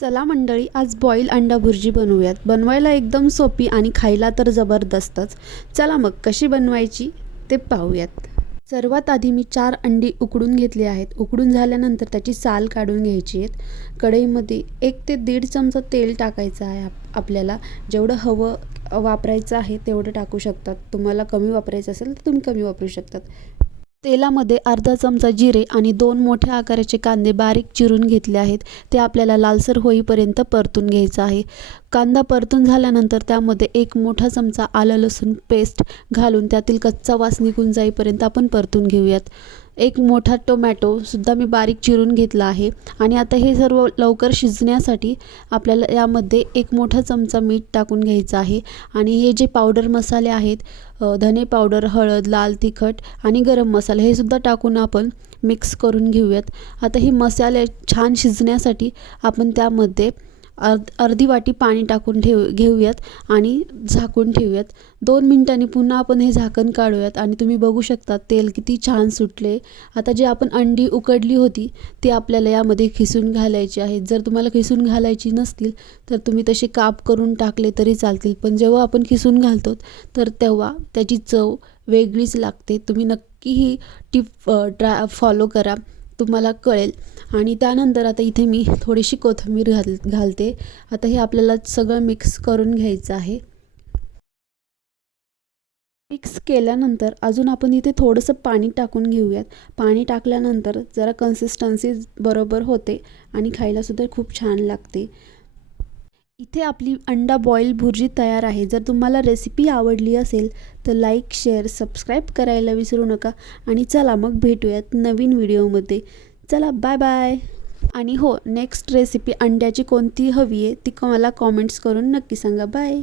चला मंडळी, आज बॉईल अंडा भुर्जी बनवूयात. बनवायला एकदम सोपी आणि खायला तर जबरदस्तच. चला मग कशी बनवायची ते पाहूयात. सर्वात आधी मी 4 अंडी उकडून घेतली आहेत. उकडून झाल्यानंतर त्याची साल काढून घ्यायची आहेत. कढईमध्ये 1 ते 1.5 चमचा तेल टाकायचं आहे. आपल्याला जेवढं हवं वापरायचं आहे तेवढं टाकू शकतात. तुम्हाला कमी वापरायचं असेल तर तुम्ही कमी वापरू शकतात. तेलामध्ये अर्धा चमचा जिरे आणि 2 मोठ्या आकाराचे कांदे बारीक चिरून घेतले आहेत. ते आपल्याला लालसर होईपर्यंत परतून घ्यायचं आहे. कांदा परतून झाल्यानंतर त्यामध्ये 1 मोठा चमचा आलं लसूण पेस्ट घालून त्यातील कच्चा वास निघून जाईपर्यंत आपण परतून घेऊयात. 1 मोठा टोमॅटोसुद्धा मी बारीक चिरून घेतला आहे. आणि आता हे सर्व लवकर शिजण्यासाठी आपल्याला यामध्ये 1 मोठा चमचा मीठ टाकून घ्यायचं आहे. आणि हे जे पावडर मसाले आहेत, धने पावडर, हळद, लाल तिखट आणि गरम मसाला हे सुद्धा टाकून आपण मिक्स करून घेऊयात. आता हे मसाले छान शिजण्यासाठी आपण त्यामध्ये अर्धी वाटी पाणी टाकून घेऊयात आणि झाकून ठेवूयात. 2 मिनिटांनी पुन्हा आपण हे झाकण काढूयात आणि तुम्ही बघू शकता तेल किती छान सुटले. आता जे आपण अंडी उकडली होती ती आपल्याला यामध्ये खिसून घालायची आहेत. जर तुम्हाला खिसून घालायची नसतील तर तुम्ही तसे काप करून टाकले तरी चालतील, पण जेव्हा आपण खिसून घालतो तर तेव्हा त्याची चव वेगळीच लागते. तुम्ही नक्की ही टिप फॉलो करा, तुम्हाला कळेल. आणि त्यानंतर आता इथे मी थोडीशी कोथिंबीर घालते. आता हे आपल्याला सगळं मिक्स करून घ्यायचं आहे. मिक्स केल्यानंतर अजून आपण इथे थोडंसं पाणी टाकून घेऊयात. पाणी टाकल्यानंतर जरा कन्सिस्टन्सी बरोबर होते आणि खायलासुद्धा खूप छान लागते. इथे आपली अंडा बॉईल भुर्जी तयार आहे. जर तुम्हाला रेसिपी आवडली असेल तर लाईक, शेअर, सबस्क्राईब करायला विसरू नका. आणि चला मग भेटूयात नवीन व्हिडिओमध्ये. चला बाय बाय. आणि हो, नेक्स्ट रेसिपी अंड्याची कोणती हवी आहे ती मला कॉमेंट्स करून नक्की सांगा. बाय.